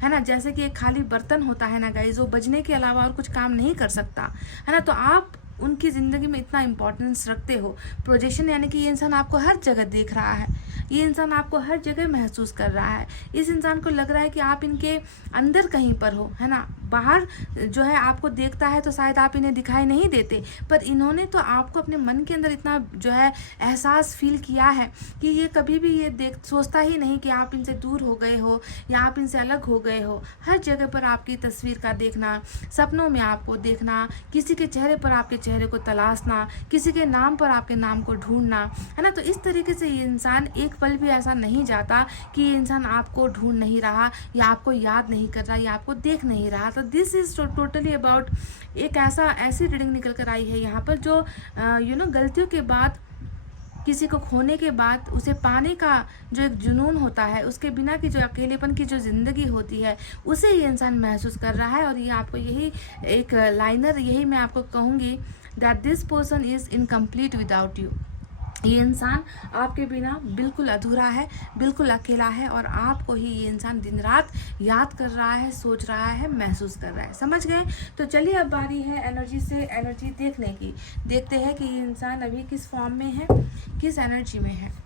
ना, जैसे कि एक खाली बर्तन होता है ना गाइस, वो बजने के अलावा और कुछ काम नहीं कर सकता, है ना। तो आप उनकी ज़िंदगी में इतना इम्पोर्टेंस रखते हो। प्रोजेक्शन यानी कि ये इंसान आपको हर जगह देख रहा है, ये इंसान आपको हर जगह महसूस कर रहा है। इस इंसान को लग रहा है कि आप इनके अंदर कहीं पर हो, है ना। बाहर जो है आपको देखता है तो शायद आप इन्हें दिखाई नहीं देते, पर इन्होंने तो आपको अपने मन के अंदर इतना जो है एहसास फील किया है कि ये कभी भी ये सोचता ही नहीं कि आप इनसे दूर हो गए हो या आप इनसे अलग हो गए हो। हर जगह पर आपकी तस्वीर का देखना, सपनों में आपको देखना, किसी के चेहरे पर आपके चेहरे को तलाशना, किसी के नाम पर आपके नाम को ढूंढना, है ना। तो इस तरीके से ये इंसान एक पल भी ऐसा नहीं जाता कि ये इंसान आपको ढूंढ नहीं रहा या आपको याद नहीं कर रहा या आपको देख नहीं रहा। तो दिस इज टोटली अबाउट एक ऐसी रीडिंग निकल कर आई है यहाँ पर जो गलतियों के बाद, किसी को खोने के बाद उसे पाने का जो एक जुनून होता है, उसके बिना की जो अकेलेपन की जो ज़िंदगी होती है, उसे ये इंसान महसूस कर रहा है। और ये आपको यही एक लाइनर, यही मैं आपको कहूँगी, that this person is incomplete without you. ये इंसान आपके बिना बिल्कुल अधूरा है, बिल्कुल अकेला है और आपको ही ये इंसान दिन रात याद कर रहा है, सोच रहा है, महसूस कर रहा है। समझ गए? तो चलिए अब बारी है एनर्जी से एनर्जी देखने की। देखते हैं कि ये इंसान अभी किस फॉर्म में है, किस एनर्जी में है।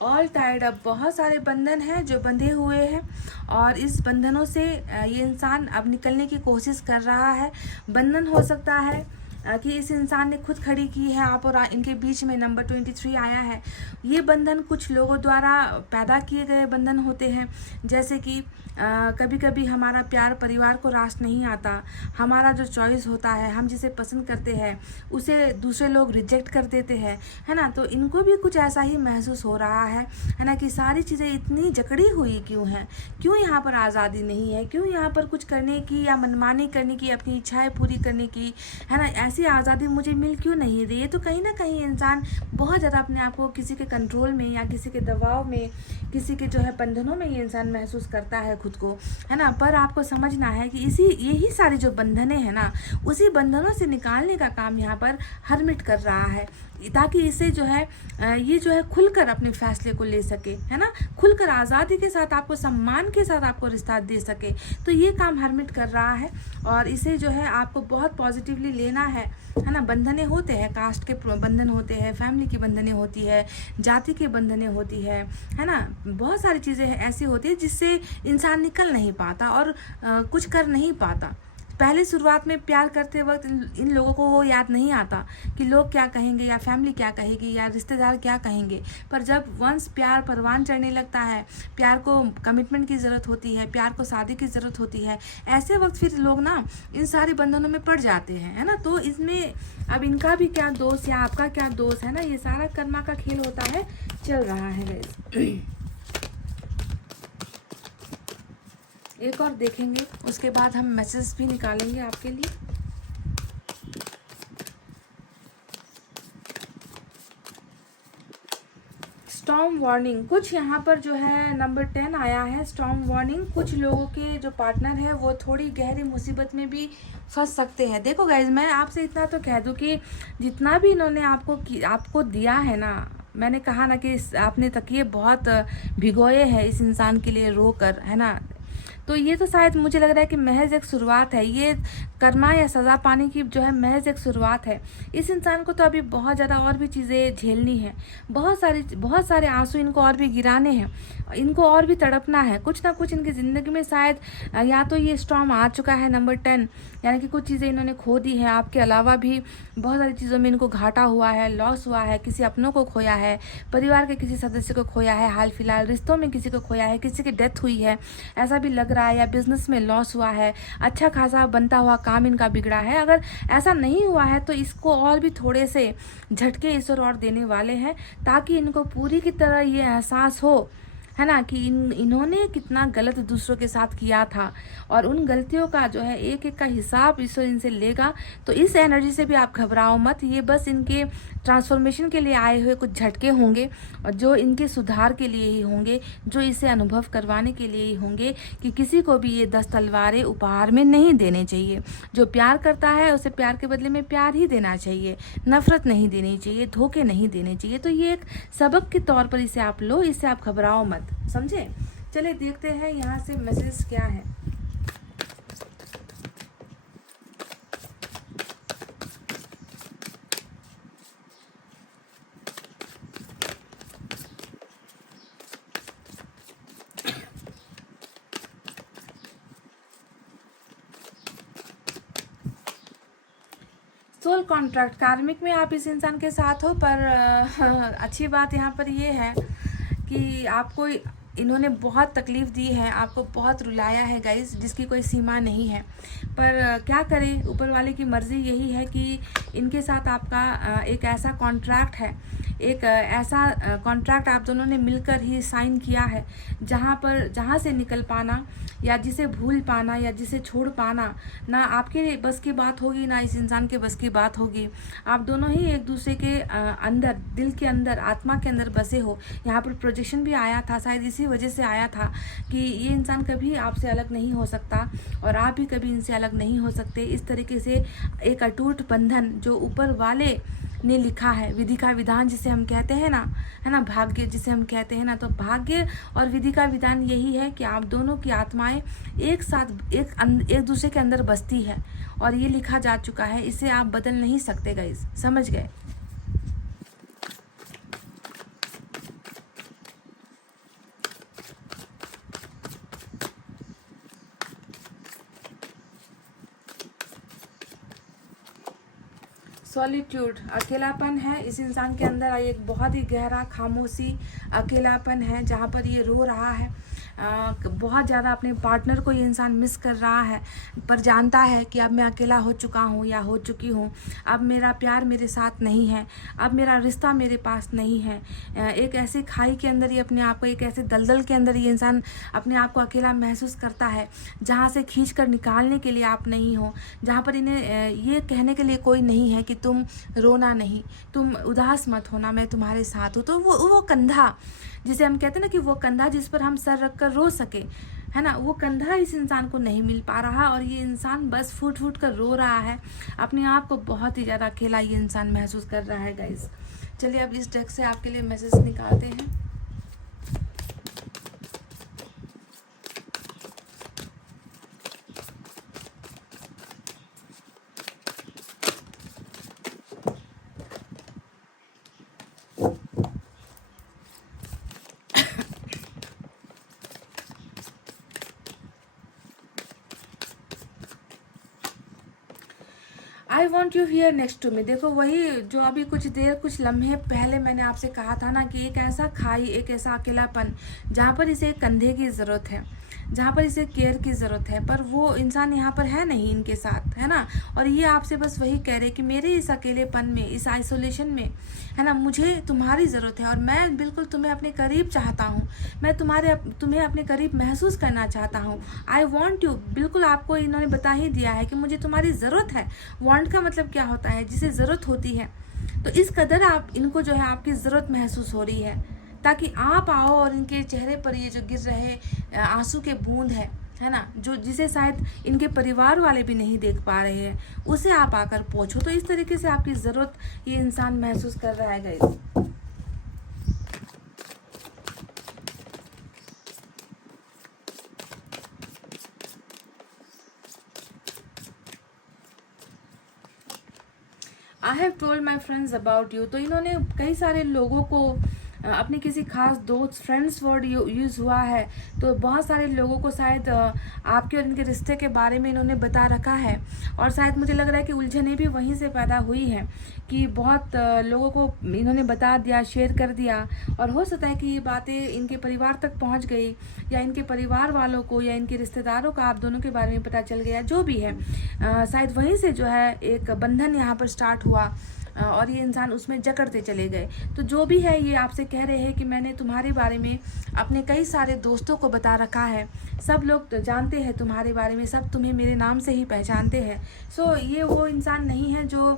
ऑल टाइड अप, बहुत सारे बंधन हैं जो बंधे हुए हैं और इस बंधनों से ये इंसान अब निकलने की कोशिश कर रहा है। बंधन हो सकता है कि इस इंसान ने खुद खड़ी की है, आप और इनके बीच में नंबर 23 आया है। ये बंधन कुछ लोगों द्वारा पैदा किए गए बंधन होते हैं, जैसे कि कभी कभी हमारा प्यार परिवार को रास नहीं आता, हमारा जो चॉइस होता है, हम जिसे पसंद करते हैं उसे दूसरे लोग रिजेक्ट कर देते हैं, है ना। तो इनको भी कुछ ऐसा ही महसूस हो रहा है ना, कि सारी चीज़ें इतनी जकड़ी हुई क्यों हैं, क्यों यहाँ पर आज़ादी नहीं है, क्यों यहाँ पर कुछ करने की या मनमानी करने की, अपनी इच्छाएं पूरी करने की, है ना, ऐसी आज़ादी मुझे मिल क्यों नहीं रही है। तो कहीं ना कहीं इंसान बहुत ज़्यादा अपने आप को किसी के कंट्रोल में या किसी के दबाव में, किसी के जो है बंधनों में ये इंसान महसूस करता है खुद को, है ना। पर आपको समझना है कि यही सारी जो बंधनें हैं ना, उसी बंधनों से निकालने का काम यहाँ पर हर्मिट कर रहा है, ताकि इसे जो है ये जो है खुलकर अपने फैसले को ले सके, है ना, खुलकर आज़ादी के साथ, आपको सम्मान के साथ आपको रिश्ता दे सके। तो ये काम हर्मिट कर रहा है और इसे जो है आपको बहुत पॉजिटिवली लेना है ना। बंधनें होते हैं, कास्ट के बंधन होते हैं, फैमिली की बंधनें होती है, जाति के बंधनें होती है ना। बहुत सारी चीज़ें ऐसी होती है जिससे इंसान निकल नहीं पाता और कुछ कर नहीं पाता। पहले शुरुआत में प्यार करते वक्त इन लोगों को वो याद नहीं आता कि लोग क्या कहेंगे या फैमिली क्या कहेगी या रिश्तेदार क्या कहेंगे। पर जब वंस प्यार परवान चढ़ने लगता है, प्यार को कमिटमेंट की ज़रूरत होती है, प्यार को शादी की ज़रूरत होती है, ऐसे वक्त फिर लोग ना इन सारे बंधनों में पड़ जाते हैं, है ना। तो इसमें अब इनका भी क्या दोष या आपका क्या दोष है ना, ये सारा कर्मा का खेल होता है, चल रहा है गाइस। एक और देखेंगे, उसके बाद हम मैसेज भी निकालेंगे आपके लिए। स्टॉर्म वार्निंग, कुछ यहाँ पर जो है नंबर 10 आया है स्टॉर्म वार्निंग। कुछ लोगों के जो पार्टनर है वो थोड़ी गहरी मुसीबत में भी फंस सकते हैं। देखो गाइज, मैं आपसे इतना तो कह दूँ कि जितना भी इन्होंने आपको दिया है ना, मैंने कहा ना कि आपने तकिए बहुत भिगोए हैं इस इंसान के लिए रो कर, है ना, तो ये तो शायद मुझे लग रहा है कि महज एक शुरुआत है। ये कर्मा या सज़ा पाने की जो है महज एक शुरुआत है। इस इंसान को तो अभी बहुत ज़्यादा और भी चीज़ें झेलनी है, बहुत सारे आंसू इनको और भी गिराने हैं, इनको और भी तड़पना है। कुछ ना कुछ इनकी ज़िंदगी में शायद या तो ये स्टॉर्म आ चुका है नंबर 10, यानी कि कुछ चीज़ें इन्होंने खो दी है। आपके अलावा भी बहुत सारी चीज़ों में इनको घाटा हुआ है, लॉस हुआ है, किसी अपनों को खोया है, परिवार के किसी सदस्य को खोया है, हाल फिलहाल रिश्तों में किसी को खोया है, किसी की डेथ हुई है ऐसा भी लग रहा है, या बिजनेस में लॉस हुआ है, अच्छा खासा बनता हुआ काम इनका बिगड़ा है। अगर ऐसा नहीं हुआ है तो इसको और भी थोड़े से झटके ईश्वर और देने वाले हैं, ताकि इनको पूरी की तरह ये एहसास हो, है ना, कि इन्होंने कितना गलत दूसरों के साथ किया था, और उन गलतियों का जो है एक एक का हिसाब ईश्वर इनसे लेगा। तो इस एनर्जी से भी आप घबराओ मत, ये बस इनके ट्रांसफॉर्मेशन के लिए आए हुए कुछ झटके होंगे, और जो इनके सुधार के लिए ही होंगे, जो इसे अनुभव करवाने के लिए ही होंगे कि किसी को भी ये 10 तलवारें उपहार में नहीं देने चाहिए। जो प्यार करता है उसे प्यार के बदले में प्यार ही देना चाहिए, नफरत नहीं देनी चाहिए, धोखे नहीं देने चाहिए। तो ये एक सबक के तौर पर इसे आप लो, इससे आप घबराओ मत, समझे। चलिए देखते हैं यहाँ से मैसेज क्या है। सोल कॉन्ट्रैक्ट, कार्मिक में आप इस इंसान के साथ हो, पर अच्छी बात यहाँ पर ये है कि आपको इन्होंने बहुत तकलीफ़ दी है, आपको बहुत रुलाया है गाइस, जिसकी कोई सीमा नहीं है। पर क्या करें, ऊपर वाले की मर्ज़ी यही है कि इनके साथ आपका एक ऐसा कॉन्ट्रैक्ट है, एक ऐसा कॉन्ट्रैक्ट आप दोनों ने मिलकर ही साइन किया है, जहाँ से निकल पाना या जिसे भूल पाना या जिसे छोड़ पाना ना आपके बस की बात होगी, ना इस इंसान के बस की बात होगी। आप दोनों ही एक दूसरे के अंदर, दिल के अंदर, आत्मा के अंदर बसे हो। यहाँ पर प्रोजेक्शन भी आया था, शायद इसी वजह से आया था कि ये इंसान कभी आपसे अलग नहीं हो सकता और आप भी कभी इनसे अलग नहीं हो सकते। इस तरीके से एक अटूट बंधन जो ऊपर वाले ने लिखा है, विधि का विधान जिसे हम कहते हैं ना, है ना, भाग्य जिसे हम कहते हैं ना, तो भाग्य और विधि का विधान यही है कि आप दोनों की आत्माएं एक साथ एक दूसरे के अंदर बसती है, और ये लिखा जा चुका है, इसे आप बदल नहीं सकते गाइस, समझ गए। सॉलिट्यूड, अकेलापन है इस इंसान के अंदर, एक बहुत ही गहरा खामोशी अकेलापन है, जहाँ पर ये रो रहा है। बहुत ज़्यादा अपने पार्टनर को ये इंसान मिस कर रहा है, पर जानता है कि अब मैं अकेला हो चुका हूँ या हो चुकी हूँ, अब मेरा प्यार मेरे साथ नहीं है, अब मेरा रिश्ता मेरे पास नहीं है। एक ऐसी खाई के अंदर ये अपने आप को, एक ऐसे दलदल के अंदर ये इंसान अपने आप को अकेला महसूस करता है, जहाँ से खींच कर निकालने के लिए आप नहीं हो, जहाँ पर इन्हें ये कहने के लिए कोई नहीं है कि तुम रोना नहीं, तुम उदास मत होना, मैं तुम्हारे साथ हूँ। तो वो कंधा जिसे हम कहते हैं ना, कि वो कंधा जिस पर हम सर रख कर रो सके, है ना, वो कंधा इस इंसान को नहीं मिल पा रहा, और ये इंसान बस फूट फूट कर रो रहा है, अपने आप को बहुत ही ज़्यादा अकेला ये इंसान महसूस कर रहा है गाइस। चलिए अब इस डेक से आपके लिए मैसेज निकालते हैं। I want you here next to me. देखो वही जो अभी कुछ लम्हे पहले मैंने आपसे कहा था ना, कि एक ऐसा खाई, एक ऐसा अकेलापन जहाँ पर इसे एक कंधे की ज़रूरत है, जहाँ पर इसे केयर की ज़रूरत है, पर वो इंसान यहाँ पर है नहीं इनके साथ, है ना। और ये आपसे बस वही कह रहे कि मेरे इस अकेलेपन में, इस आइसोलेशन में, है ना, मुझे तुम्हारी ज़रूरत है, और मैं बिल्कुल तुम्हें अपने करीब चाहता हूँ, मैं तुम्हें अपने करीब महसूस करना चाहता हूँ। आई वॉन्ट यू, बिल्कुल आपको इन्होंने बता ही दिया है कि मुझे तुम्हारी ज़रूरत है। वांट का मतलब क्या होता है, जिसे ज़रूरत होती है। तो इस कदर आप इनको जो है आपकी ज़रूरत महसूस हो रही है, ताकि आप आओ और इनके चेहरे पर ये जो गिर रहे आंसू के बूंद है ना, जो जिसे शायद इनके परिवार वाले भी नहीं देख पा रहे हैं, उसे आप आकर पहुंचो। तो इस तरीके से आपकी ज़रूरत ये इंसान महसूस कर रहा है guys. I have told my friends about you. तो इन्होंने कई सारे लोगों को अपने किसी खास दोस्त, फ्रेंड्स वर्ड यूज़ हुआ है, तो बहुत सारे लोगों को शायद आपके और इनके रिश्ते के बारे में इन्होंने बता रखा है। और शायद मुझे लग रहा है कि उलझनें भी वहीं से पैदा हुई हैं कि बहुत लोगों को इन्होंने बता दिया, शेयर कर दिया, और हो सकता है कि ये बातें इनके परिवार तक पहुंच गई, या इनके परिवार वालों को या इनके रिश्तेदारों को आप दोनों के बारे में पता चल गया, जो भी है। शायद वहीं से जो है एक बंधन यहाँ पर स्टार्ट हुआ और ये इंसान उसमें जकड़ते चले गए। तो जो भी है, ये आपसे कह रहे हैं कि मैंने तुम्हारे बारे में अपने कई सारे दोस्तों को बता रखा है, सब लोग जानते हैं तुम्हारे बारे में, सब तुम्हें मेरे नाम से ही पहचानते हैं। सो ये वो इंसान नहीं है जो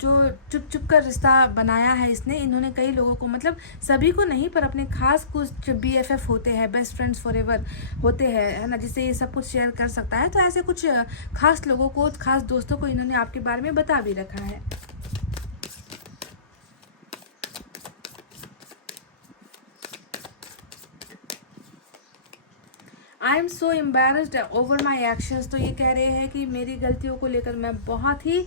चुप चुप कर रिश्ता बनाया है इसने। इन्होंने कई लोगों को, मतलब सभी को नहीं, पर अपने खास कुछ BFF होते हैं, बेस्ट फ्रेंड्स फॉर एवर होते हैं, है ना, जिससे ये सब कुछ शेयर कर सकता है। तो ऐसे कुछ खास लोगों को, खास दोस्तों को इन्होंने आपके बारे में बता भी रखा है। I am so embarrassed over my actions. तो ये कह रहे हैं कि मेरी गलतियों को लेकर मैं बहुत ही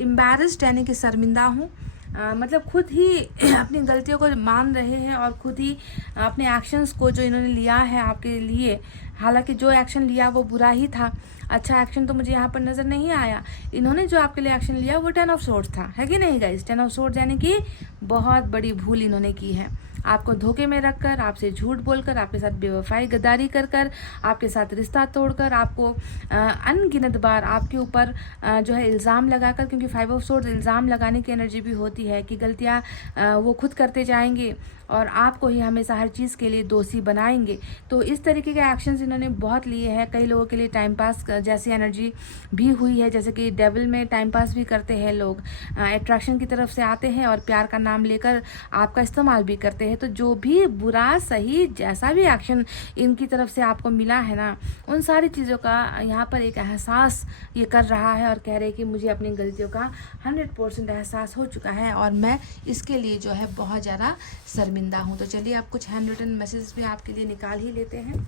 एम्बेरस्ड यानी कि शर्मिंदा हूँ। मतलब खुद ही अपनी गलतियों को मान रहे हैं और खुद ही अपने एक्शंस को जो इन्होंने लिया है आपके लिए, हालांकि जो एक्शन लिया वो बुरा ही था, अच्छा एक्शन तो मुझे यहाँ पर नज़र नहीं आया। इन्होंने जो आपके लिए एक्शन लिया वो 10 ऑफ सोर्ड्स था, है कि नहीं गाइस? 10 ऑफ सोर्ड्स यानी कि बहुत बड़ी भूल इन्होंने की है। आपको धोखे में रखकर, आपसे झूठ बोलकर, आपके साथ बेवफाई गद्दारी कर कर, आपके साथ रिश्ता तोड़कर, आपको अनगिनत बार आपके ऊपर जो है इल्ज़ाम लगाकर, क्योंकि 5 ऑफ सोर्ड्स इल्ज़ाम लगाने की एनर्जी भी होती है कि गलतियाँ वो खुद करते जाएंगे और आपको ही हमेशा हर चीज़ के लिए दोषी बनाएंगे। तो इस तरीके के एक्शंस इन्होंने बहुत लिए हैं। कई लोगों के लिए टाइम पास जैसी एनर्जी भी हुई है, जैसे कि डेविल में टाइम पास भी करते हैं लोग, अट्रैक्शन की तरफ से आते हैं और प्यार का नाम लेकर आपका इस्तेमाल भी करते हैं। तो जो भी बुरा सही जैसा भी एक्शन इनकी तरफ से आपको मिला है ना, उन सारी चीज़ों का यहाँ पर एक एहसास ये कर रहा है और कह रहे हैं कि मुझे अपनी गलतियों का 100% एहसास हो चुका है और मैं इसके लिए जो है बहुत ज़्यादा शर्मिंदा हूँ। तो चलिए आप कुछ हैंड रिटन मैसेज भी आपके लिए निकाल ही लेते हैं।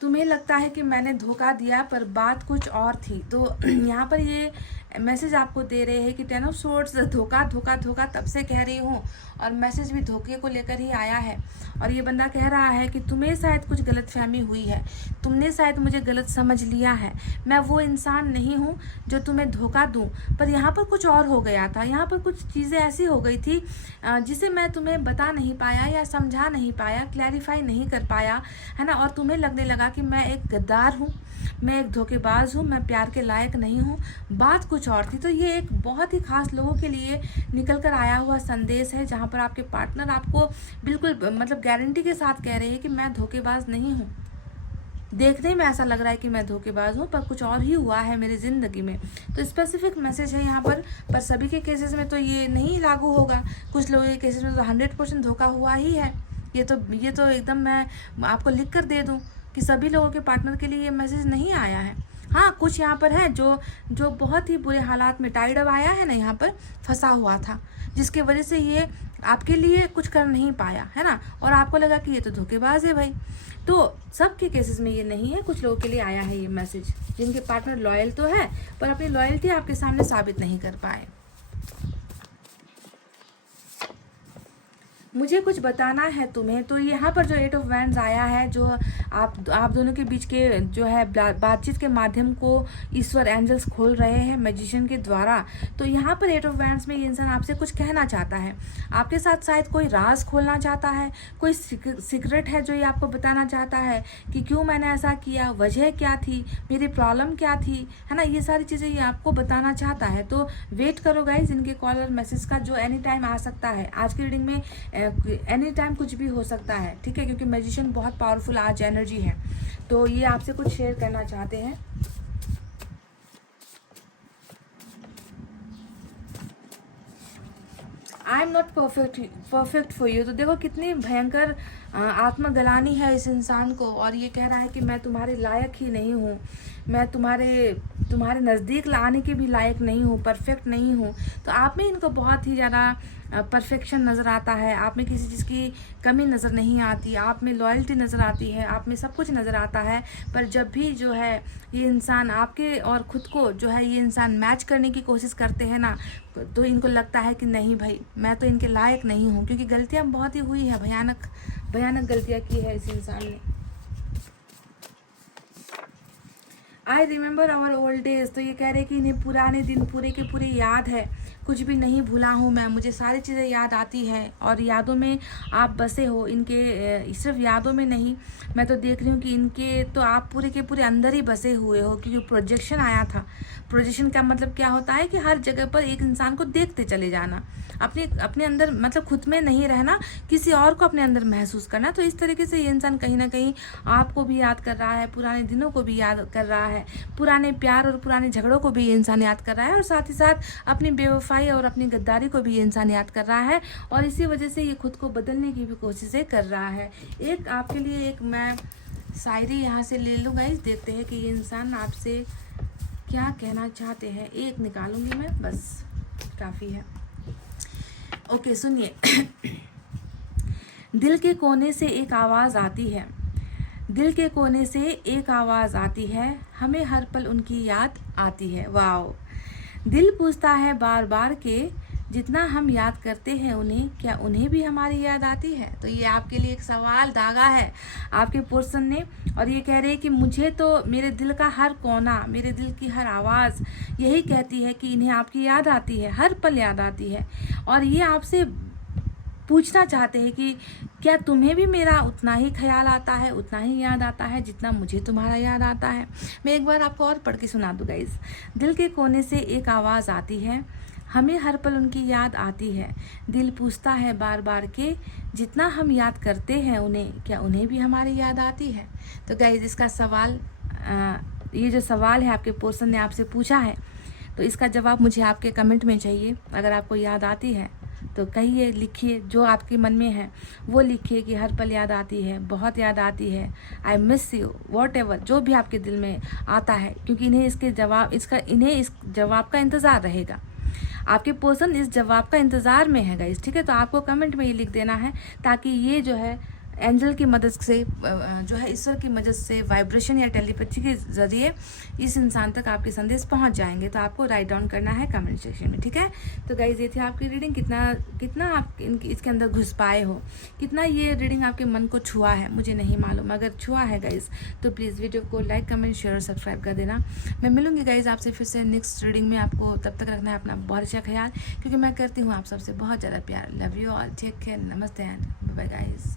तुम्हें लगता है कि मैंने धोखा दिया पर बात कुछ और थी। तो यहाँ पर ये मैसेज आपको दे रहे हैं कि 10 ऑफ सोर्ड्स धोखा धोखा धोखा तब से कह रही हूँ, और मैसेज भी धोखे को लेकर ही आया है। और ये बंदा कह रहा है कि तुम्हें शायद कुछ गलतफहमी हुई है, तुमने शायद मुझे गलत समझ लिया है, मैं वो इंसान नहीं हूँ जो तुम्हें धोखा दूँ, पर यहाँ पर कुछ और हो गया था, यहाँ पर कुछ चीज़ें ऐसी हो गई थी जिसे मैं तुम्हें बता नहीं पाया या समझा नहीं पाया, क्लैरिफाई नहीं कर पाया, है ना। और तुम्हें लगने लगा कि मैं एक गद्दार हूँ, मैं एक धोखेबाज हूँ, मैं प्यार के लायक नहीं हूँ, बात कुछ और थी। तो ये एक बहुत ही खास लोगों के लिए निकल कर आया हुआ संदेश है, जहाँ पर आपके पार्टनर आपको बिल्कुल मतलब गारंटी के साथ कह रहे हैं कि मैं धोखेबाज नहीं हूँ। देखने में ऐसा लग रहा है कि मैं धोखेबाज हूँ, पर कुछ और ही हुआ है मेरी ज़िंदगी में। तो स्पेसिफिक मैसेज है यहाँ पर सभी के केसेस में तो ये नहीं लागू होगा, कुछ लोगों के केसेस में तो 100% धोखा हुआ ही है। ये तो एकदम मैं आपको लिख कर दे दूँ कि सभी लोगों के पार्टनर के लिए ये मैसेज नहीं आया है। हाँ, कुछ यहाँ पर है जो बहुत ही बुरे हालात में टाइड अप आया है ना, यहाँ पर फंसा हुआ था, जिसके वजह से ये आपके लिए कुछ कर नहीं पाया, है ना, और आपको लगा कि ये तो धोखेबाज है भाई। तो सबके केसेस में ये नहीं है, कुछ लोगों के लिए आया है ये मैसेज जिनके पार्टनर लॉयल तो है पर अपनी लॉयल्टी आपके सामने साबित नहीं कर पाए। मुझे कुछ बताना है तुम्हें। तो यहाँ पर जो 8 ऑफ वैंड्स आया है, जो आप दोनों के बीच के जो है बातचीत के माध्यम को ईश्वर एंजल्स खोल रहे हैं मैजिशियन के द्वारा। तो यहाँ पर 8 ऑफ वैंड्स में ये इंसान आपसे कुछ कहना चाहता है, आपके साथ शायद कोई राज खोलना चाहता है, कोई सीक्रेट है जो ये आपको बताना चाहता है कि क्यों मैंने ऐसा किया, वजह क्या थी, मेरी प्रॉब्लम क्या थी, है ना, ये सारी चीज़ें ये आपको बताना चाहता है। तो वेट करो गाइज इनके कॉल और मैसेज का, जो एनी टाइम आ सकता है। आज की रीडिंग में एनी टाइम कुछ भी हो सकता है, ठीक है, क्योंकि मैजिशियन बहुत पावरफुल आज एनर्जी है। तो ये आपसे कुछ शेयर करना चाहते हैं। I am not perfect for you. तो देखो कितनी भयंकर आत्मग्लानि है इस इंसान को, और ये कह रहा है कि मैं तुम्हारे लायक ही नहीं हूँ, मैं तुम्हारे नज़दीक लाने के भी लायक नहीं हूँ, परफेक्ट नहीं हूँ। तो आप में इनको बहुत ही ज़्यादा परफेक्शन नज़र आता है, आप में किसी चीज़ की कमी नज़र नहीं आती, आप में लॉयल्टी नज़र आती है, आप में सब कुछ नज़र आता है। पर जब भी जो है ये इंसान आपके और ख़ुद को जो है ये इंसान मैच करने की कोशिश करते हैं ना, तो इनको लगता है कि नहीं भाई मैं तो इनके लायक नहीं हूँ, क्योंकि गलतियाँ बहुत ही हुई है, भयानक भयानक गलतियाँ की है इस इंसान ने। I remember our old days. तो ये कह रहे हैं कि इन्हें पुराने दिन पूरे के पूरे याद है, कुछ भी नहीं भूला हूँ मैं, मुझे सारी चीज़ें याद आती है, और यादों में आप बसे हो इनके, सिर्फ यादों में नहीं, मैं तो देख रही हूँ कि इनके तो आप पूरे के पूरे अंदर ही बसे हुए हो, क्योंकि प्रोजेक्शन आया था। प्रोजेक्शन का मतलब क्या होता है कि हर जगह पर एक इंसान को देखते चले जाना, अपने अंदर, मतलब खुद में नहीं रहना, किसी और को अपने अंदर महसूस करना। तो इस तरीके से ये इंसान कहीं ना कहीं आपको भी याद कर रहा है, पुराने दिनों को भी याद कर रहा है, पुराने प्यार और पुराने झगड़ों को भी ये इंसान याद कर रहा है, और साथ ही साथ अपनी बेवफाई और अपनी गद्दारी को भी ये इंसान याद कर रहा है, और इसी वजह से ये खुद को बदलने की भी कोशिशें कर रहा है। एक आपके लिए एक मैं शायरी यहाँ से ले लूँ गाइस, देखते हैं कि ये इंसान आपसे क्या कहना चाहते हैं। एक निकालूंगी मैं, बस काफ़ी है। ओके सुनिए। दिल के कोने से एक आवाज़ आती है, दिल के कोने से एक आवाज़ आती है, हमें हर पल उनकी याद आती है। वाओ। दिल पूछता है बार बार के जितना हम याद करते हैं उन्हें, क्या उन्हें भी हमारी याद आती है। तो ये आपके लिए एक सवाल दागा है आपके पर्सन ने, और ये कह रहे हैं कि मुझे तो मेरे दिल का हर कोना, मेरे दिल की हर आवाज़ यही कहती है कि इन्हें आपकी याद आती है, हर पल याद आती है, और ये आपसे पूछना चाहते हैं कि क्या तुम्हें भी मेरा उतना ही ख्याल आता है, उतना ही याद आता है जितना मुझे तुम्हारा याद आता है। मैं एक बार आपको और पढ़ के सुना दूँ गाइस। दिल के कोने से एक आवाज़ आती है, हमें हर पल उनकी याद आती है, दिल पूछता है बार बार के जितना हम याद करते हैं उन्हें, क्या उन्हें भी हमारी याद आती है। तो गाइस इसका सवाल, ये जो सवाल है आपके पर्सन ने आपसे पूछा है, तो इसका जवाब मुझे आपके कमेंट में चाहिए। अगर आपको याद आती है तो कहिए, लिखिए, जो आपके मन में है वो लिखिए कि हर पल याद आती है, बहुत याद आती है, I miss you, what ever, जो भी आपके दिल में आता है, क्योंकि इन्हें इस जवाब का इंतज़ार रहेगा। आपके पर्सन इस जवाब का इंतज़ार में है गाइस, ठीक है। तो आपको कमेंट में ये लिख देना है, ताकि ये जो है एंजल की मदद से, जो है ईश्वर की मदद से, वाइब्रेशन या टेलीपैथी के ज़रिए इस इंसान तक आपके संदेश पहुंच जाएंगे। तो आपको राइट डाउन करना है कमेंट सेक्शन में, ठीक है। तो गाइज ये थी आपकी रीडिंग। कितना आप इसके अंदर घुस पाए हो, कितना ये रीडिंग आपके मन को छुआ है मुझे नहीं मालूम। अगर छुआ है गाइज तो प्लीज़ वीडियो को लाइक, कमेंट, शेयर और सब्सक्राइब कर देना। मैं मिलूंगी गाइज आपसे फिर से नेक्स्ट रीडिंग में। आपको तब तक रखना है अपना बहुत अच्छा ख्याल, क्योंकि मैं करती हूँ आप सबसे बहुत ज़्यादा प्यार। Love you all, take care, namaste and bye bye guys.